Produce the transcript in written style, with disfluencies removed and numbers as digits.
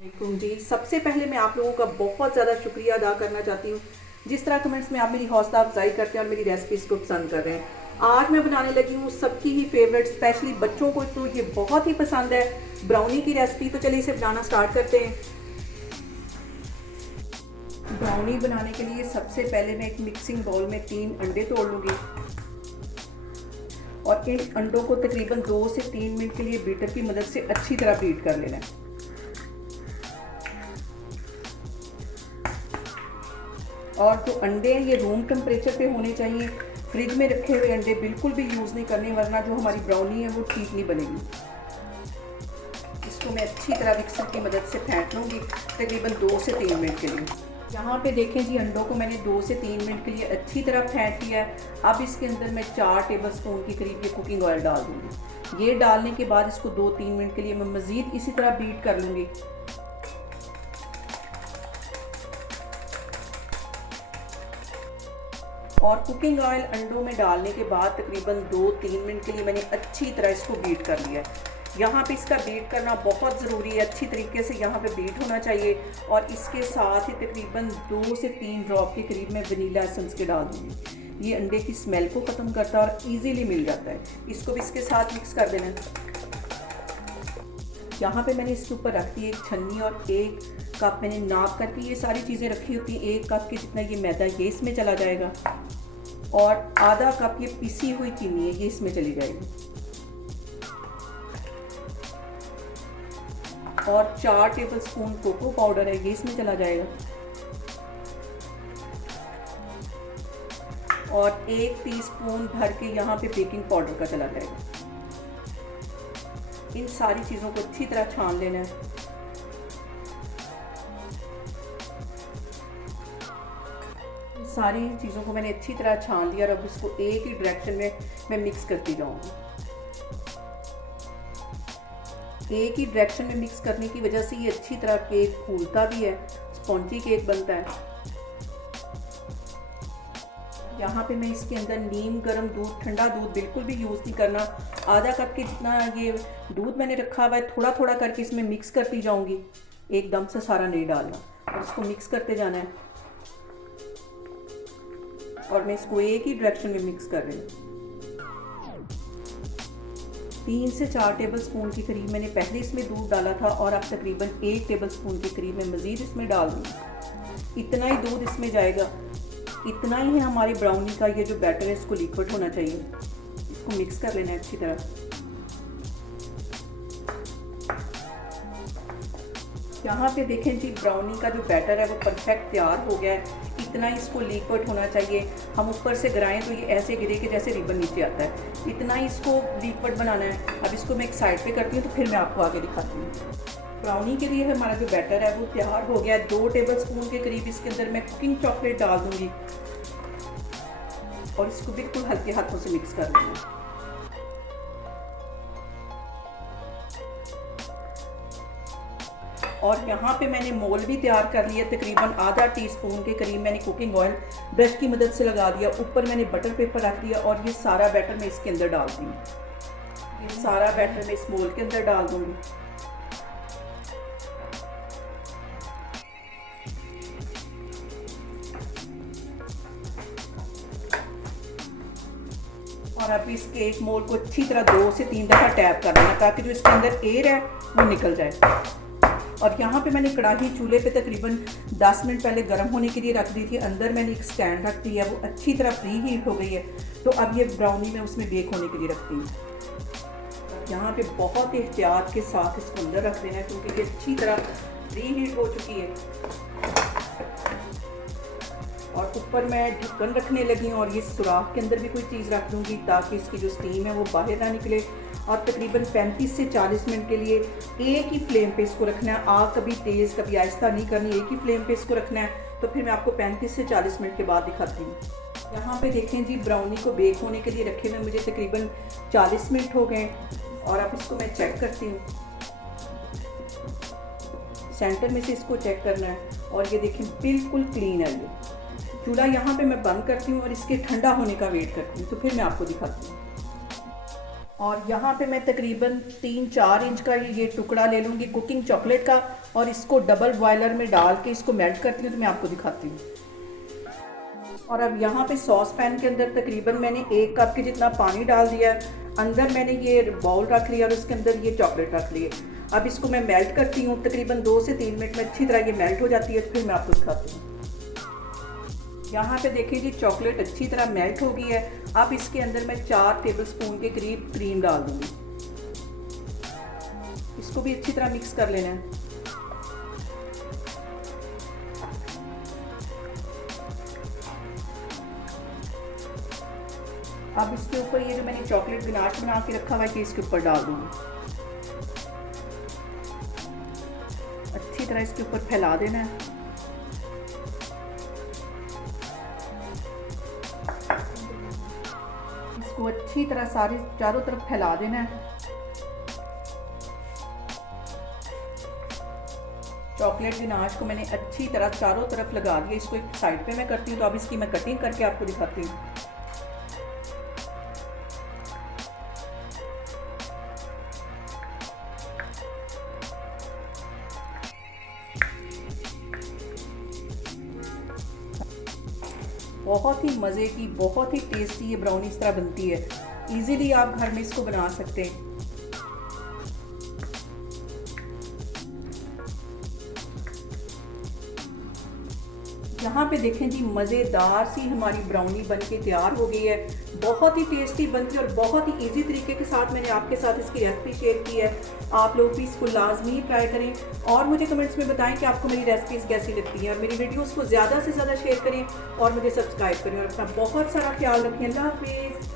वालेकुम जी। सबसे पहले मैं आप लोगों का बहुत ज़्यादा शुक्रिया अदा करना चाहती हूँ जिस तरह कमेंट्स में आप मेरी हौसला अफजाई करते हैं और मेरी रेसिपीज़ को पसंद कर रहे हैं। आज मैं बनाने लगी हूँ सबकी ही फेवरेट, स्पेशली बच्चों को तो ये बहुत ही पसंद है, ब्राउनी की रेसिपी। तो चलिए इसे बनाना स्टार्ट करते हैं। ब्राउनी बनाने के लिए सबसे पहले मैं एक मिक्सिंग बाउल में 3 अंडे तोड़ लूँगी और इन अंडों को तकरीबन 2 से 3 मिनट के लिए बीटर की मदद से अच्छी तरह बीट कर लेना है। और जो अंडे हैं ये रूम टेम्परेचर पे होने चाहिए। फ्रिज में रखे हुए अंडे बिल्कुल भी यूज़ नहीं करने, वरना जो हमारी ब्राउनी है वो ठीक नहीं बनेगी। इसको मैं अच्छी तरह मिक्सर की मदद से फेंट लूँगी तकरीबन 2 से 3 मिनट के लिए। यहाँ पे देखें जी, अंडों को मैंने 2 से 3 मिनट के लिए अच्छी तरह फेंट लिया है। अब इसके अंदर मैं 4 टेबलस्पून के करीब ये कुकिंग ऑयल डाल दूँगी। ये डालने के बाद इसको 2-3 मिनट के लिए मैं मज़ीद इसी तरह बीट कर लूँगी। और कुकिंग ऑयल अंडों में डालने के बाद तकरीबन 2-3 मिनट के लिए मैंने अच्छी तरह इसको बीट कर लिया है। यहाँ पे इसका बीट करना बहुत ज़रूरी है, अच्छी तरीके से यहाँ पे बीट होना चाहिए। और इसके साथ ही तकरीबन 2 से 3 ड्रॉप के करीब मैं वनीला एसेंस के डाल दूँगी। ये अंडे की स्मेल को ख़त्म करता है और ईजीली मिल जाता है। इसको भी इसके साथ मिक्स कर देना। यहाँ पे मैंने इसके ऊपर रख दी एक छन्नी और 1 कप मैंने नाप करके ये सारी चीज़ें रखी होती हैं। 1 कप के जितना ये मैदा ये इसमें चला जाएगा और आधा कप ये पिसी हुई चीनी है ये इसमें चली जाएगी और 4 टेबलस्पून कोको पाउडर है ये इसमें चला जाएगा और 1 टीस्पून भर के यहाँ पे बेकिंग पाउडर का चला जाएगा। इन सारी चीज़ों को अच्छी तरह छान लेना है। सारी चीज़ों को मैंने अच्छी तरह छान लिया और अब इसको एक ही डायरेक्शन में मैं मिक्स करती जाऊंगी। एक ही डायरेक्शन में मिक्स करने की वजह से ये अच्छी तरह केक फूलता भी है, स्पॉन्जी केक बनता है। यहाँ पे मैं इसके अंदर नीम गर्म दूध, ठंडा दूध बिल्कुल भी यूज़ नहीं करना। आधा कप के जितना ये दूध मैंने रखा हुआ है, थोड़ा थोड़ा करके इसमें मिक्स करती जाऊंगी, एकदम से सारा नहीं डालना। और इसको मिक्स करते जाना है और मैं इसको एक ही डायरेक्शन में मिक्स कर रही हूँ। 3 से 4 टेबलस्पून के करीब मैंने पहले इसमें दूध डाला था और अब तकरीबन 1 टेबलस्पून के करीब मैं मज़ीद इसमें डाल दूँगी। इतना ही दूध इसमें जाएगा, इतना ही है हमारी ब्राउनी का ये जो बैटर है इसको लिक्विड होना चाहिए। इसको मिक्स कर लेना है अच्छी तरह। यहाँ पे देखें जी, ब्राउनी का जो बैटर है वो परफेक्ट तैयार हो गया है। इतना इसको लिक्विड होना चाहिए। हम ऊपर से गिराएं तो ये ऐसे गिरे कि जैसे रिबन नीचे आता है। इतना ही इसको लिक्विड बनाना है। अब इसको मैं एक साइड पे करती हूँ तो फिर मैं आपको आगे दिखाती हूँ। ब्राउनी के लिए हमारा जो बैटर है वो तैयार हो गया है। 2 टेबलस्पून के करीब इसके अंदर मैं कुकिंग चॉकलेट डाल दूँगी और इसको बिल्कुल हल्के हाथों से मिक्स कर लेना है। और यहाँ पे मैंने मोल भी तैयार कर लिया, तकरीबन आधा टीस्पून के करीब मैंने कुकिंग ऑयल ब्रश की मदद से लगा दिया। ऊपर मैंने बटर पेपर रख दिया और ये सारा बैटर मैं इसके अंदर डाल दूँगी। ये सारा बैटर मैं इस मोल के अंदर डाल दूँगी। और अब इस केक मोल को अच्छी तरह 2 से 3 दफ़ा टैप कर देना ताकि जो इसके अंदर एयर है वो निकल जाए। और यहाँ पे मैंने कढ़ाई चूल्हे पे तकरीबन 10 मिनट पहले गर्म होने के लिए रख दी थी। अंदर मैंने एक स्टैंड रख दिया, वो अच्छी तरह प्री हीट हो गई है। तो अब ये ब्राउनी मैं उसमें बेक होने के लिए रखती हूँ। यहाँ पे बहुत एहतियात के साथ इसको अंदर रख देना है क्योंकि ये अच्छी तरह प्री हीट हो चुकी है। और ऊपर मैं ढक्कन रखने लगी हूँ और ये सुराख के अंदर भी कोई चीज़ रख दूँगी ताकि इसकी जो स्टीम है वो बाहर ना निकले। और तकरीबन 35 से 40 मिनट के लिए एक ही फ्लेम पे इसको रखना है। आग कभी तेज़ कभी आहिस्ता नहीं करनी, एक ही फ्लेम पे इसको रखना है। तो फिर मैं आपको 35 से 40 मिनट के बाद दिखाती हूँ। यहाँ पे देखें जी, ब्राउनी को बेक होने के लिए रखे हुए मुझे तकरीबन 40 मिनट हो गए और अब इसको मैं चेक करती हूँ। सेंटर में से इसको चेक करना है और ये देखें बिल्कुल क्लीन है। ये चूल्हा यहाँ पे मैं बंद करती हूँ और इसके ठंडा होने का वेट करती हूँ, तो फिर मैं आपको दिखाती हूँ। और यहाँ पे मैं तकरीबन 3-4 इंच का ये टुकड़ा ले लूँगी कुकिंग चॉकलेट का और इसको डबल बॉयलर में डाल के इसको मेल्ट करती हूँ, तो मैं आपको दिखाती हूँ। और अब यहाँ पे सॉस पैन के अंदर तकरीबन मैंने 1 कप के जितना पानी डाल दिया है। अंदर मैंने ये बाउल रख लिया और उसके अंदर ये चॉकलेट रख लिए। अब इसको मैं मेल्ट करती हूँ, तकरीबन 2 से 3 मिनट में अच्छी तरह ये मेल्ट हो जाती है, फिर मैं आपको दिखाती हूँ। यहाँ पे देखिए जी चॉकलेट अच्छी तरह मेल्ट हो गई है। अब इसके अंदर मैं 4 टेबलस्पून के करीब क्रीम डाल दूँगी। इसको भी अच्छी तरह मिक्स कर लेना है। अब इसके ऊपर ये जो मैंने चॉकलेट गनाश बना के रखा हुआ है, इसके ऊपर डाल दूँगी। अच्छी तरह इसके ऊपर फैला देना है। इसको अच्छी तरह सारी चारों तरफ फैला देना है। चॉकलेट गनाश को मैंने अच्छी तरह चारों तरफ लगा दिया। इसको एक साइड पे मैं करती हूँ, तो अब इसकी मैं कटिंग करके आपको दिखाती हूँ। बहुत ही मज़े की, बहुत ही टेस्टी ये ब्राउनी इस तरह बनती है। इजीली आप घर में इसको बना सकते हैं। यहाँ पे देखें जी मज़ेदार सी हमारी ब्राउनी बनके तैयार हो गई है। बहुत ही टेस्टी बनती है और बहुत ही इजी तरीके के साथ मैंने आपके साथ इसकी रेसिपी शेयर की है। आप लोग भी इसको लाजमी ट्राई करें और मुझे कमेंट्स में बताएं कि आपको मेरी रेसिपीज़ कैसी लगती हैं। और मेरी वीडियोस को ज़्यादा से ज़्यादा शेयर करें और मुझे सब्सक्राइब करें और अपना बहुत सारा ख्याल रखें। अल्लाह हाफिज़।